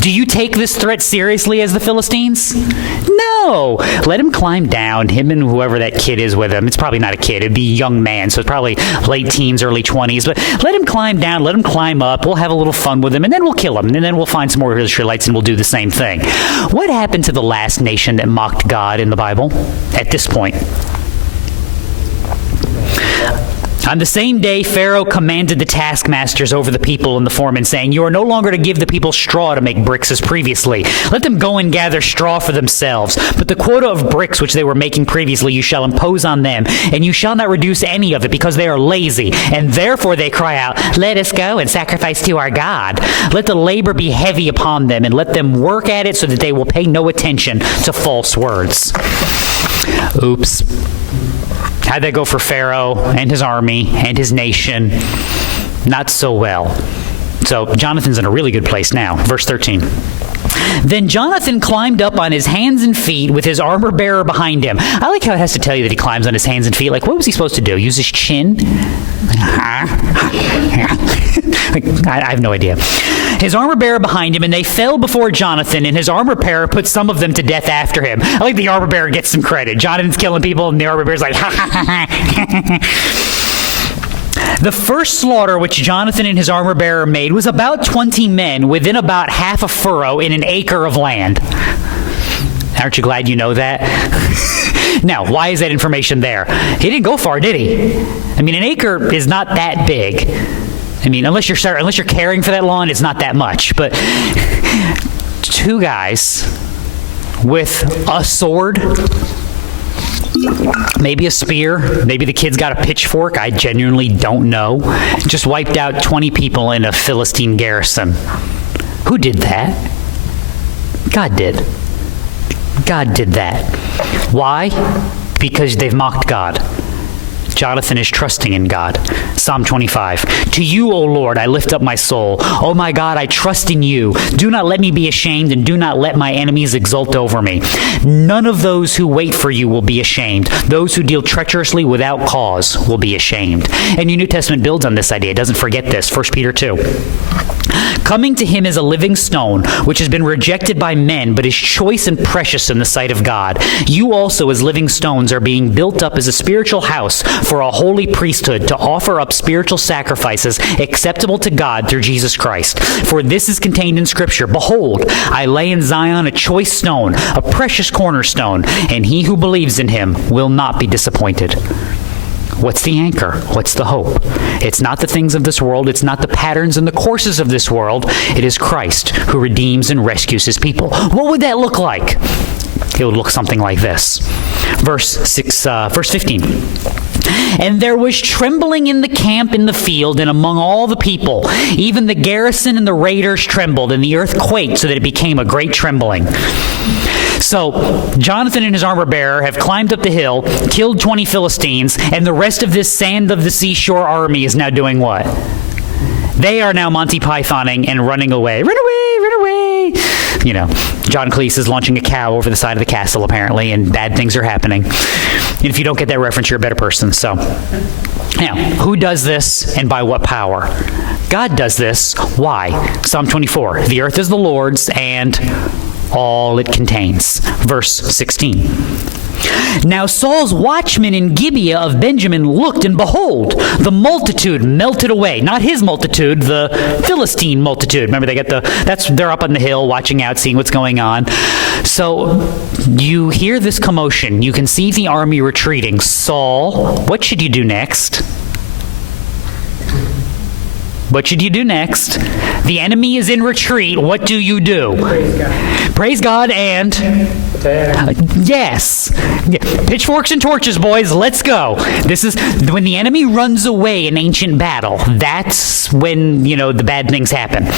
Do you take this threat seriously as the Philistines? No. Let him climb down, him and whoever that kid is with him. It's probably not a kid. It'd be a young man, so it's probably late teens, early 20s. But let him climb down, let him climb up. We'll have a little fun with him, and then we'll kill him. And then we'll find some more Israelites, and we'll do the same thing. What happened to the last nation that mocked God in the Bible at this point? On the same day, Pharaoh commanded the taskmasters over the people and the foremen, saying, "You are no longer to give the people straw to make bricks as previously. Let them go and gather straw for themselves. But the quota of bricks which they were making previously you shall impose on them, and you shall not reduce any of it, because they are lazy. And therefore they cry out, 'Let us go and sacrifice to our God.' Let the labor be heavy upon them, and let them work at it so that they will pay no attention to false words." Oops. How'd that go for Pharaoh and his army and his nation? Not so well. So Jonathan's in a really good place now. Verse 13. Then Jonathan climbed up on his hands and feet with his armor bearer behind him. I like how it has to tell you that he climbs on his hands and feet. Like, what was he supposed to do? Use his chin? I have no idea. His armor bearer behind him, and they fell before Jonathan, and his armor bearer put some of them to death after him. I like the armor bearer gets some credit. Jonathan's killing people, and the armor bearer's like, ha ha ha ha. The first slaughter which Jonathan and his armor bearer made was about 20 men within about half a furrow in an acre of land. Aren't you glad you know that? Now, why is that information there? He didn't go far, did he? I mean, an acre is not that big. I mean, unless you're caring for that lawn, it's not that much. But 2 guys with a sword, maybe a spear, maybe the kid's got a pitchfork, I genuinely don't know, just wiped out 20 people in a Philistine garrison. Who did that? God did. God did that. Why? Because they've mocked God. Jonathan is trusting in God. Psalm 25. To you, O Lord, I lift up my soul. O my God, I trust in you. Do not let me be ashamed, and do not let my enemies exult over me. None of those who wait for you will be ashamed. Those who deal treacherously without cause will be ashamed. And your New Testament builds on this idea. It doesn't forget this. 1 Peter 2. Coming to him is a living stone, which has been rejected by men, but is choice and precious in the sight of God. You also, as living stones, are being built up as a spiritual house for a holy priesthood, to offer up spiritual sacrifices acceptable to God through Jesus Christ. For this is contained in Scripture. Behold, I lay in Zion a choice stone, a precious cornerstone, and he who believes in him will not be disappointed. What's the anchor? What's the hope? It's not the things of this world. It's not the patterns and the courses of this world. It is Christ who redeems and rescues his people. What would that look like? It would look something like this. Verse 15. And there was trembling in the camp in the field and among all the people. Even the garrison and the raiders trembled, and the earth quaked so that it became a great trembling. So Jonathan and his armor bearer have climbed up the hill, killed 20 Philistines, and the rest of this sand of the seashore army is now doing what? They are now Monty Pythoning and running away. Run away, run away. You know, John Cleese is launching a cow over the side of the castle, apparently, and bad things are happening. And if you don't get that reference, you're a better person. So, now, who does this and by what power? God does this. Why? Psalm 24. The earth is the Lord's and all it contains. Verse 16. Now Saul's watchmen in Gibeah of Benjamin looked, and behold, the multitude melted away. Not his multitude, the Philistine multitude. Remember, they're up on the hill watching out, seeing what's going on. So you hear this commotion. You can see the army retreating. Saul, what should you do next? What should you do next? The enemy is in retreat. What do you do? Praise God. Praise God and... yes. Pitchforks and torches, boys. Let's go. This is when the enemy runs away in ancient battle. That's when, the bad things happen.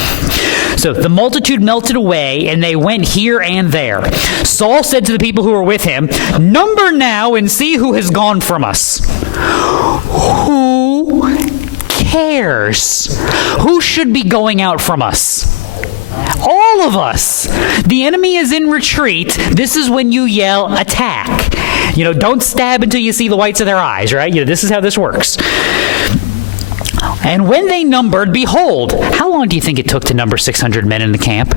So the multitude melted away, and they went here and there. Saul said to the people who were with him, "Number now and see who has gone from us." Who cares? Who should be going out from us? All of us. The enemy is in retreat. This is when you yell, attack. Don't stab until you see the whites of their eyes, right? This is how this works. And when they numbered, behold, how long do you think it took to number 600 men in the camp?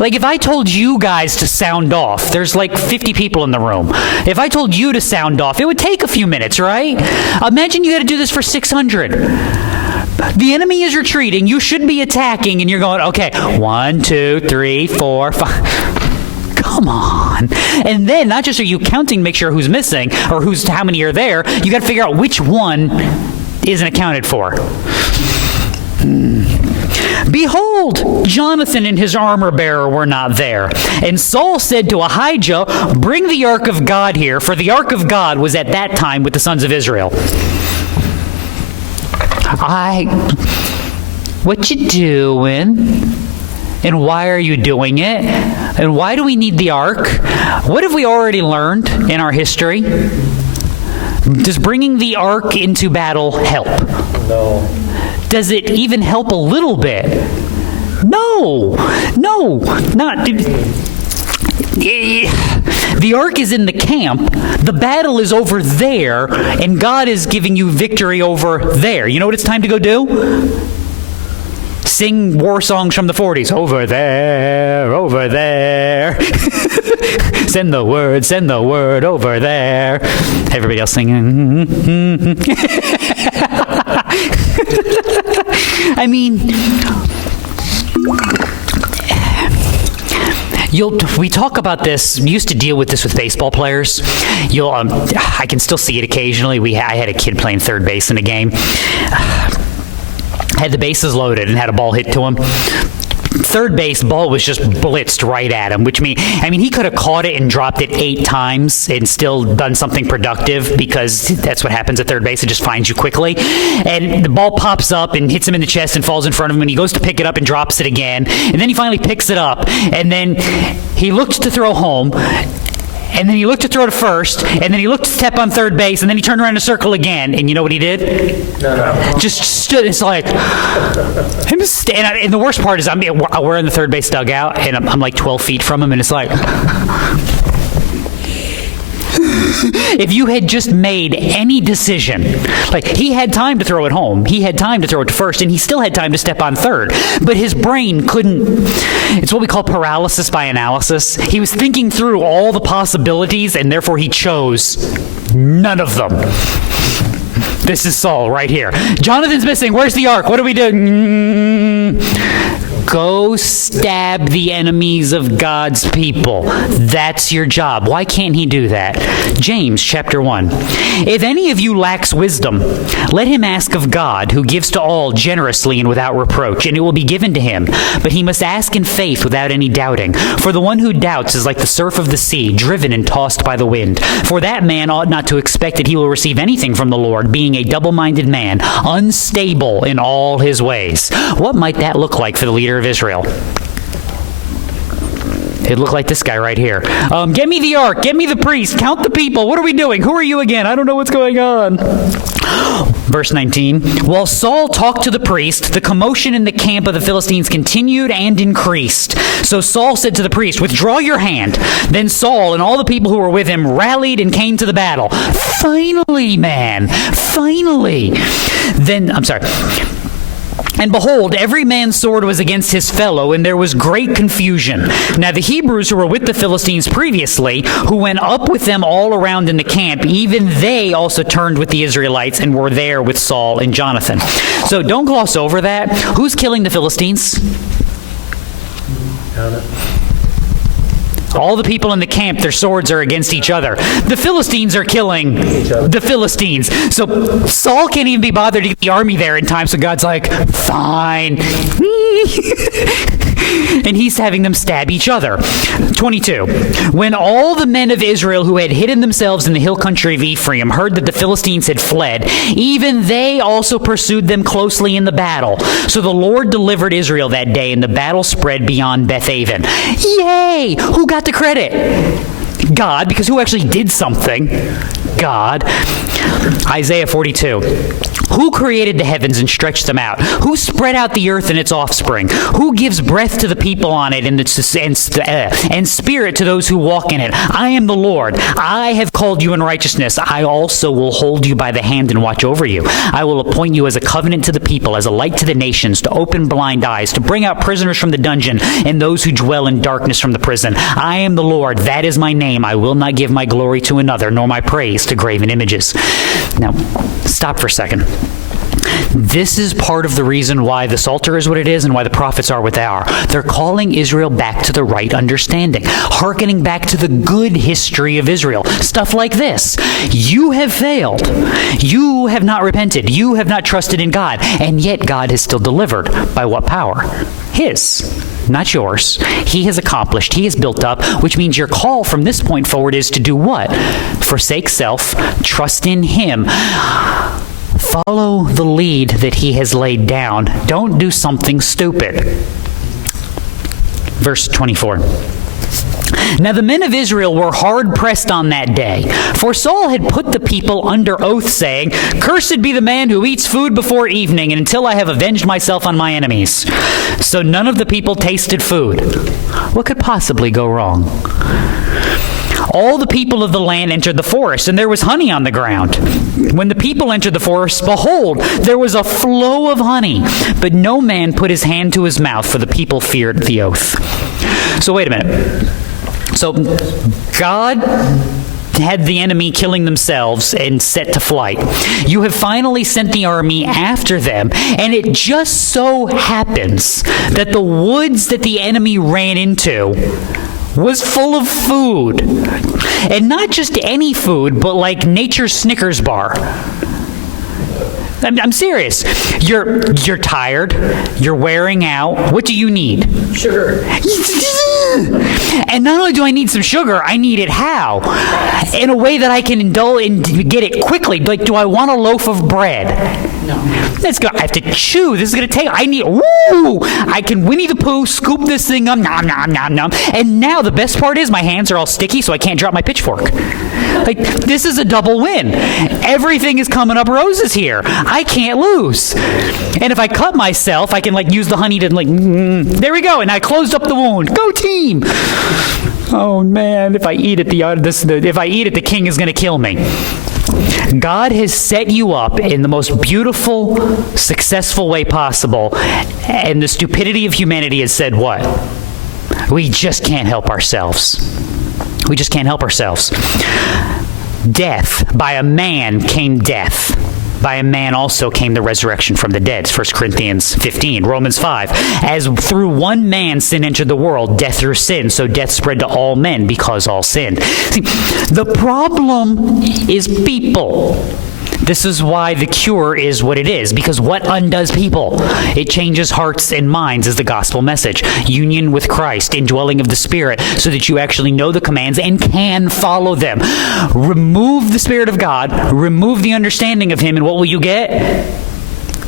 Like, if I told you guys to sound off, there's like 50 people in the room. If I told you to sound off, it would take a few minutes, right? Imagine you got to do this for 600. The enemy is retreating. You should be attacking, and you're going, okay, 1, 2, 3, 4, 5. Come on. And then not just are you counting to make sure who's missing or how many are there, you got to figure out which one isn't accounted for. Behold, Jonathan and his armor bearer were not there. And Saul said to Ahijah, "Bring the ark of God here," for the ark of God was at that time with the sons of Israel. What you doing? And why are you doing it? And why do we need the ark? What have we already learned in our history? Does bringing the ark into battle help? No. Does it even help a little bit? No, not. The ark is in the camp. The battle is over there, and God is giving you victory over there. You know what it's time to go do? Sing war songs from the 40s. Over there, over there. Send the word over there. Everybody else singing. I mean, we talk about this. We used to deal with this with baseball players. I can still see it occasionally. I had a kid playing third base in a game. Had the bases loaded and had a ball hit to him. Third base ball was just blitzed right at him, which means, he could have caught it and dropped it 8 times and still done something productive, because that's what happens at third base. It just finds you quickly. And the ball pops up and hits him in the chest and falls in front of him, and he goes to pick it up and drops it again. And then he finally picks it up, and then he looked to throw home, and then he looked to throw to first, and then he looked to step on third base, and then he turned around to circle again. And you know what he did? No. Just stood. It's like, and the worst part is we're in the third base dugout, and I'm like 12 feet from him, and it's like, if you had just made any decision, like, he had time to throw it home, he had time to throw it to first, and he still had time to step on third, but his brain couldn't. It's what we call paralysis by analysis. He was thinking through all the possibilities, and therefore he chose none of them. This is Saul right here. Jonathan's missing. Where's the ark? What do we do? Go stab the enemies of God's people. That's your job. Why can't he do that? James chapter 1. If any of you lacks wisdom, let him ask of God, who gives to all generously and without reproach, and it will be given to him. But he must ask in faith without any doubting. For the one who doubts is like the surf of the sea, driven and tossed by the wind. For that man ought not to expect that he will receive anything from the Lord, being a double-minded man, unstable in all his ways. What might that look like for the leader of Israel? It looked like this guy right here. Get me the ark. Get me the priest. Count the people. What are we doing? Who are you again? I don't know what's going on. Verse 19. While Saul talked to the priest, the commotion in the camp of the Philistines continued and increased. So Saul said to the priest, "Withdraw your hand." Then Saul and all the people who were with him rallied and came to the battle. Finally, man. Finally. And behold, every man's sword was against his fellow, and there was great confusion. Now the Hebrews who were with the Philistines previously, who went up with them all around in the camp, even they also turned with the Israelites and were there with Saul and Jonathan. So don't gloss over that. Who's killing the Philistines? Count it. All the people in the camp, their swords are against each other. The Philistines are killing the Philistines. So Saul can't even be bothered to get the army there in time, so God's like, fine. And he's having them stab each other. 22. When all the men of Israel who had hidden themselves in the hill country of Ephraim heard that the Philistines had fled, even they also pursued them closely in the battle. So the Lord delivered Israel that day, and the battle spread beyond Beth-aven. Yay! Who got the credit? God, because who actually did something? God. Isaiah 42. Who created the heavens and stretched them out? Who spread out the earth and its offspring? Who gives breath to the people on it and spirit to those who walk in it? I am the Lord. I have called you in righteousness. I also will hold you by the hand and watch over you. I will appoint you as a covenant to the people, as a light to the nations, to open blind eyes, to bring out prisoners from the dungeon and those who dwell in darkness from the prison. I am the Lord. That is my name. I will not give my glory to another, nor my praise to graven images. Now, stop for a second. This is part of the reason why the Psalter is what it is and why the prophets are what they are. They're calling Israel back to the right understanding, hearkening back to the good history of Israel. Stuff like this. You have failed. You have not repented. You have not trusted in God. And yet God has still delivered. By what power? His. Not yours. He has accomplished. He has built up, which means your call from this point forward is to do what? Forsake self, trust in Him. Follow the lead that He has laid down. Don't do something stupid. Verse 24. Now the men of Israel were hard-pressed on that day, for Saul had put the people under oath, saying, "Cursed be the man who eats food before evening, and until I have avenged myself on my enemies." So none of the people tasted food. What could possibly go wrong? All the people of the land entered the forest, and there was honey on the ground. When the people entered the forest, behold, there was a flow of honey, but no man put his hand to his mouth, for the people feared the oath. So wait a minute. So God had the enemy killing themselves and set to flight. You have finally sent the army after them, and it just so happens that the woods that the enemy ran into was full of food. And not just any food, but like nature's Snickers bar. I'm serious. You're tired. You're wearing out. What do you need? Sugar. And not only do I need some sugar, I need it how? In a way that I can indulge and get it quickly. Like, do I want a loaf of bread? No. I have to chew. This is going to take, I can Winnie the Pooh, scoop this thing up, nom, nom, nom, nom. And now the best part is my hands are all sticky, so I can't drop my pitchfork. Like, this is a double win. Everything is coming up roses here. I can't lose. And if I cut myself, I can use the honey to there we go. And I closed up the wound. Go team. Oh man, if I eat it, the king is going to kill me. God has set you up in the most beautiful, successful way possible, and the stupidity of humanity has said what? We just can't help ourselves. We just can't help ourselves. Death. By a man came death. By a man also came the resurrection from the dead. 1 Corinthians 15. Romans 5. As through one man sin entered the world, death through sin, so death spread to all men because all sinned. See, the problem is people. This is why the cure is what it is, because what undoes people? It changes hearts and minds is the gospel message. Union with Christ, indwelling of the Spirit, so that you actually know the commands and can follow them. Remove the Spirit of God, remove the understanding of Him, and what will you get?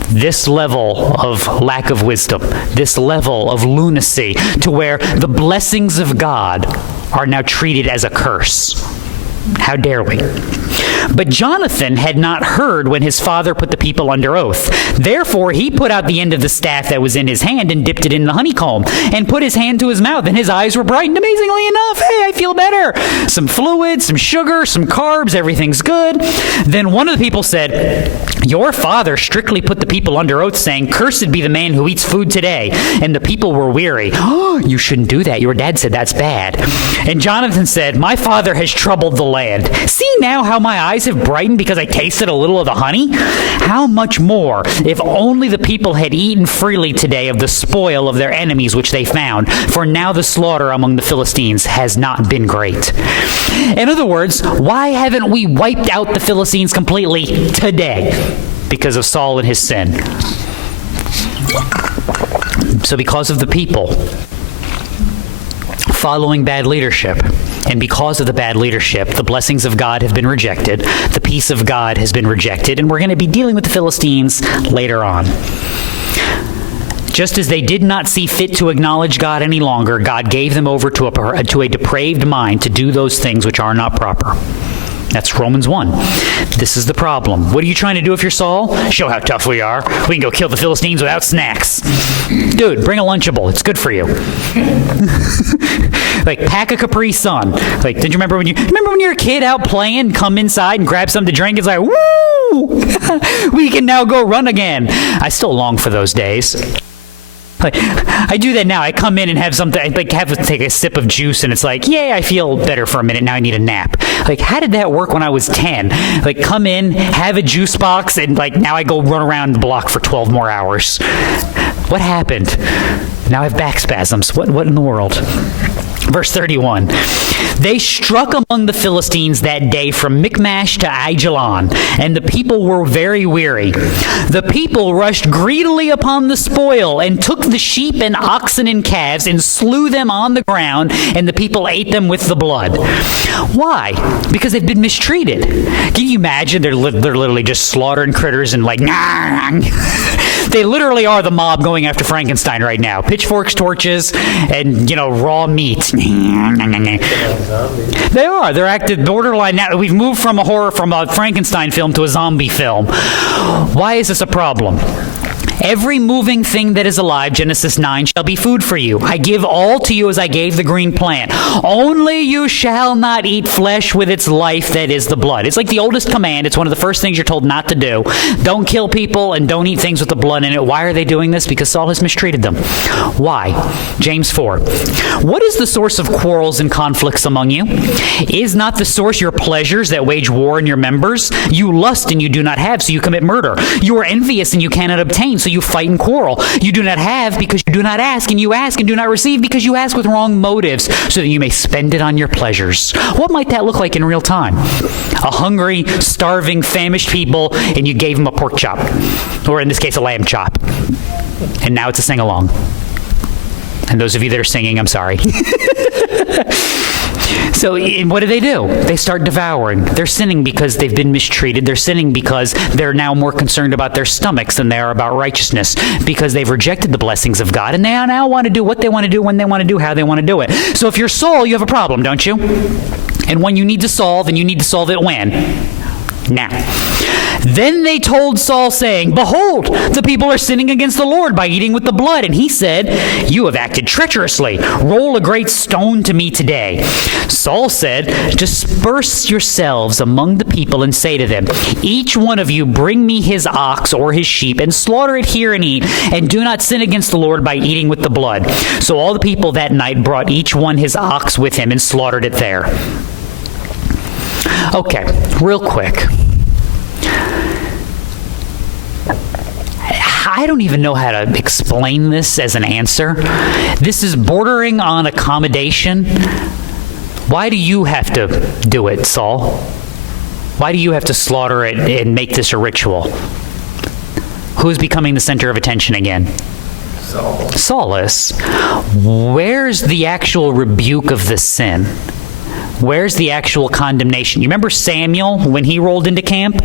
This level of lack of wisdom, this level of lunacy, to where the blessings of God are now treated as a curse. How dare we? But Jonathan had not heard when his father put the people under oath. Therefore he put out the end of the staff that was in his hand and dipped it in the honeycomb and put his hand to his mouth, and his eyes were brightened. Amazingly enough, hey, I feel better. Some fluid, some sugar, some carbs, everything's good. Then one of the people said, your father strictly put the people under oath, saying, cursed be the man who eats food today. And the people were weary. Oh, you shouldn't do that. Your dad said that's bad. And Jonathan said, my father has troubled the land. See now how my eyes have brightened because I tasted a little of the honey? How much more if only the people had eaten freely today of the spoil of their enemies which they found, for now the slaughter among the Philistines has not been great. In other words, why haven't we wiped out the Philistines completely today? Because of Saul and his sin. So because of the people following bad leadership, and because of the bad leadership, the blessings of God have been rejected, the peace of God has been rejected, and we're going to be dealing with the Philistines later on. Just as they did not see fit to acknowledge God any longer, God gave them over to a depraved mind to do those things which are not proper. That's Romans 1. This is the problem. What are you trying to do if you're Saul? Show how tough we are. We can go kill the Philistines without snacks. Dude, bring a Lunchable. It's good for you. Like, pack a Capri Sun. Like, did you remember when you were a kid out playing, come inside and grab something to drink? It's like, woo! We can now go run again. I still long for those days. Like, I do that now. I come in and have something, I have to take a sip of juice, and it's like, yay, I feel better for a minute. Now I need a nap. Like, how did that work when I was 10? Like, come in, have a juice box, and now I go run around the block for 12 more hours. What happened? Now I have back spasms. What in the world? Verse 31. They struck among the Philistines that day from Michmash to Aijalon, and the people were very weary. The people rushed greedily upon the spoil and took the sheep and oxen and calves and slew them on the ground, and the people ate them with the blood. Why? Because they've been mistreated. Can you imagine? They're literally just slaughtering critters and they literally are the mob going after Frankenstein right now. Pitchforks, torches, and, raw meat. They are. They're active borderline now. We've moved from a Frankenstein film to a zombie film. Why is this a problem? Every moving thing that is alive, Genesis 9, shall be food for you. I give all to you as I gave the green plant. Only you shall not eat flesh with its life, that is the blood. It's like the oldest command. It's one of the first things you're told not to do. Don't kill people and don't eat things with the blood in it. Why are they doing this? Because Saul has mistreated them. Why? James 4. What is the source of quarrels and conflicts among you? Is not the source your pleasures that wage war in your members? You lust and you do not have, so you commit murder. You are envious and you cannot obtain, so you fight and quarrel. You do not have because you do not ask, and you ask and do not receive because you ask with wrong motives, so that you may spend it on your pleasures. What might that look like in real time? A hungry, starving, famished people, and you gave them a pork chop, or in this case, a lamb chop. And now it's a sing-along. And those of you that are singing, I'm sorry. So what do? They start devouring. They're sinning because they've been mistreated. They're sinning because they're now more concerned about their stomachs than they are about righteousness, because they've rejected the blessings of God, and they now want to do what they want to do, when they want to do, how they want to do it. So if you're Saul, you have a problem, don't you? And when you need to solve, and you need to solve it when? Now. Then they told Saul, saying, behold, the people are sinning against the Lord by eating with the blood. And he said, you have acted treacherously. Roll a great stone to me today. Saul said, disperse yourselves among the people and say to them, each one of you bring me his ox or his sheep and slaughter it here and eat, and do not sin against the Lord by eating with the blood. So all the people that night brought each one his ox with him and slaughtered it there. Okay, real quick. I don't even know how to explain this as an answer. This is bordering on accommodation. Why do you have to do it, Saul? Why do you have to slaughter it and make this a ritual? Who's becoming the center of attention again? Saul. Saul is. Where's the actual rebuke of the sin? Where's the actual condemnation? You remember Samuel when he rolled into camp?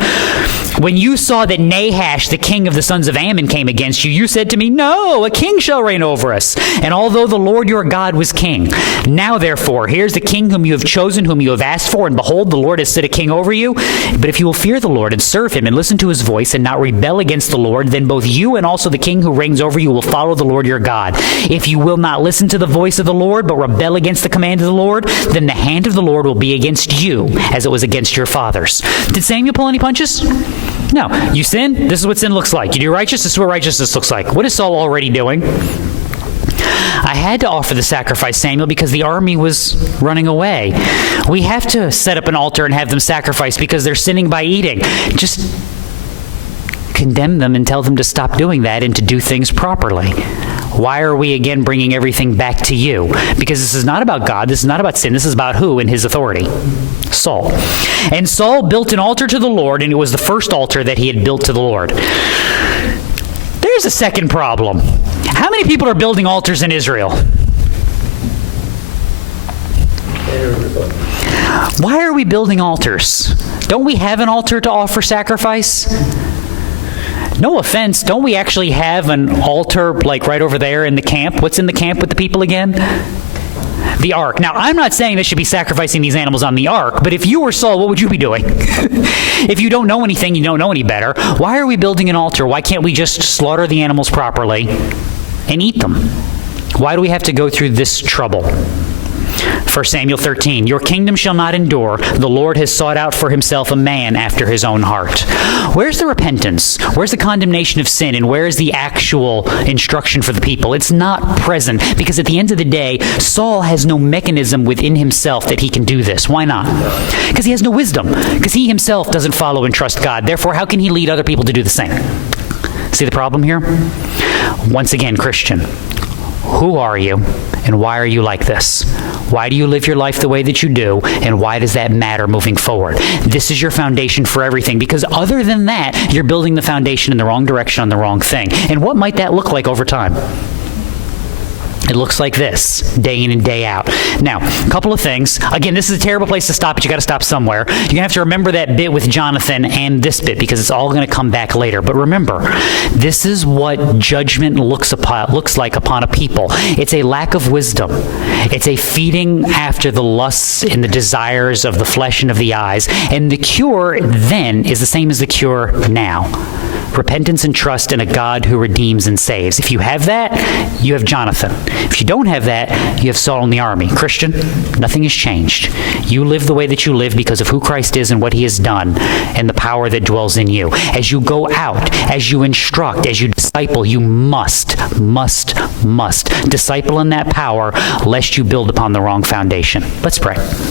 When you saw that Nahash, the king of the sons of Ammon, came against you, you said to me, "No, a king shall reign over us." And although the Lord your God was king, now therefore, here's the king whom you have chosen, whom you have asked for, and behold, the Lord has set a king over you. But if you will fear the Lord and serve him and listen to his voice and not rebel against the Lord, then both you and also the king who reigns over you will follow the Lord your God. If you will not listen to the voice of the Lord, but rebel against the command of the Lord, then the hand of the Lord will be against you as it was against your fathers. Did Samuel pull any punches? No. You sin? This is what sin looks like. You do righteous? This is what righteousness looks like. What is Saul already doing? I had to offer the sacrifice, Samuel, because the army was running away. We have to set up an altar and have them sacrifice because they're sinning by eating. Just condemn them and tell them to stop doing that and to do things properly. Why are we again bringing everything back to you? Because this is not about God. This is not about sin. This is about who and his authority? Saul. And Saul built an altar to the Lord, and it was the first altar that he had built to the Lord. There's a second problem. How many people are building altars in Israel? Everybody. Why are we building altars? Don't we have an altar to offer sacrifice? No offense, don't we actually have an altar like right over there in the camp? What's in the camp with the people again? The ark. Now, I'm not saying they should be sacrificing these animals on the ark, but if you were Saul, what would you be doing? If you don't know anything, you don't know any better. Why are we building an altar? Why can't we just slaughter the animals properly and eat them? Why do we have to go through this trouble? 1 Samuel 13, your kingdom shall not endure. The Lord has sought out for himself a man after his own heart. Where's the repentance? Where's the condemnation of sin? And where is the actual instruction for the people? It's not present because at the end of the day, Saul has no mechanism within himself that he can do this. Why not? Because he has no wisdom. Because he himself doesn't follow and trust God. Therefore, how can he lead other people to do the same? See the problem here? Once again, Christian, who are you and why are you like this? Why do you live your life the way that you do, and why does that matter moving forward? This is your foundation for everything, because other than that, you're building the foundation in the wrong direction on the wrong thing. And what might that look like over time? It looks like this, day in and day out. Now, a couple of things. Again, this is a terrible place to stop, but you got to stop somewhere. You're going to have to remember that bit with Jonathan and this bit, because it's all going to come back later. But remember, this is what judgment looks like upon a people. It's a lack of wisdom. It's a feeding after the lusts and the desires of the flesh and of the eyes. And the cure then is the same as the cure now. Repentance and trust in a God who redeems and saves. If you have that, you have Jonathan. If you don't have that, you have Saul in the army. Christian, nothing has changed. You live the way that you live because of who Christ is and what he has done and the power that dwells in you. As you go out, as you instruct, as you disciple, you must disciple in that power lest you build upon the wrong foundation. Let's pray.